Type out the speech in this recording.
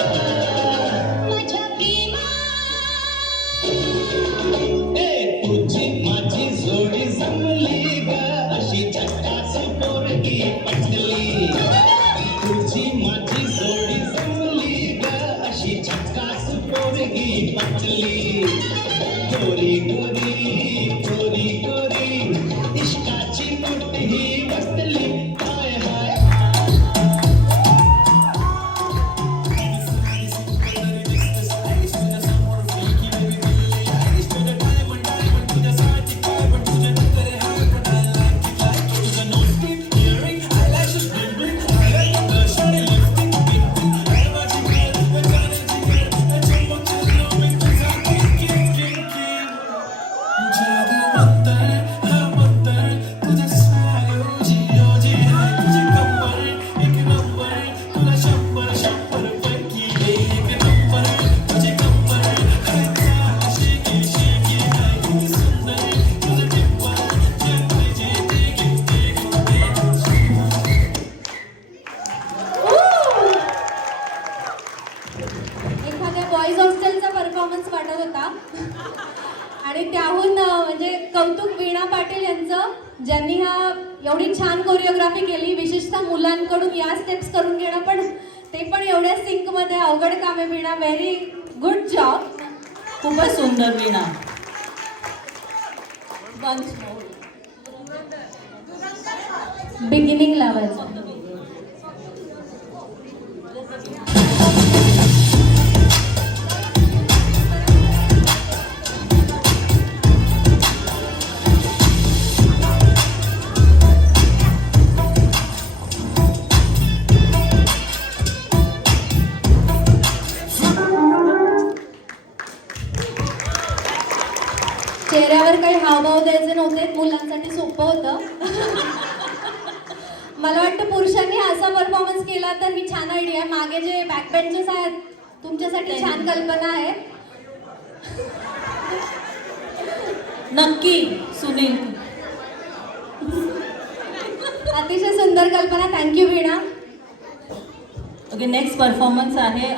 माझ्या प्रेमा तुझी माझी जोडी जमली ग अशी झकास पोरगी पटली तुझी माझी जोडी जमली ग अशी झकास पोरगी पटली गोरी गोरी गोरी गोरी इश्काची मुठही बसली हाय हाय एखाद्या बॉईज हॉस्टेलचा परफॉर्मन्स वाटत होता आणि त्याहून म्हणजे कौतुक वीणा पाटील यांचं, ज्यांनी हा एवढी छान कोरिओग्राफी केली. विशेषतः मुलांकडून या स्टेप्स करून घेणं, पण ते पण एवढ्या सिंकमध्ये अवघड काम आहे. वीणा, व्हेरी गुड जॉब. खूपच सुंदर वीणा. बिगिनिंग लावायचं. चेहऱ्यावर काही हावभाव द्यायचे नव्हते, मुलांसाठी सोपं होतं. मला वाटतं पुरुषांनी असा परफॉर्मन्स केला तर ही छान आयडिया. मागे जे बॅक बेंचेस आहेत तुमच्यासाठी छान कल्पना आहे. नक्की सुनील. अतिशय सुंदर कल्पना. थँक्यू वीणा. ओके, नेक्स्ट परफॉर्मन्स आहे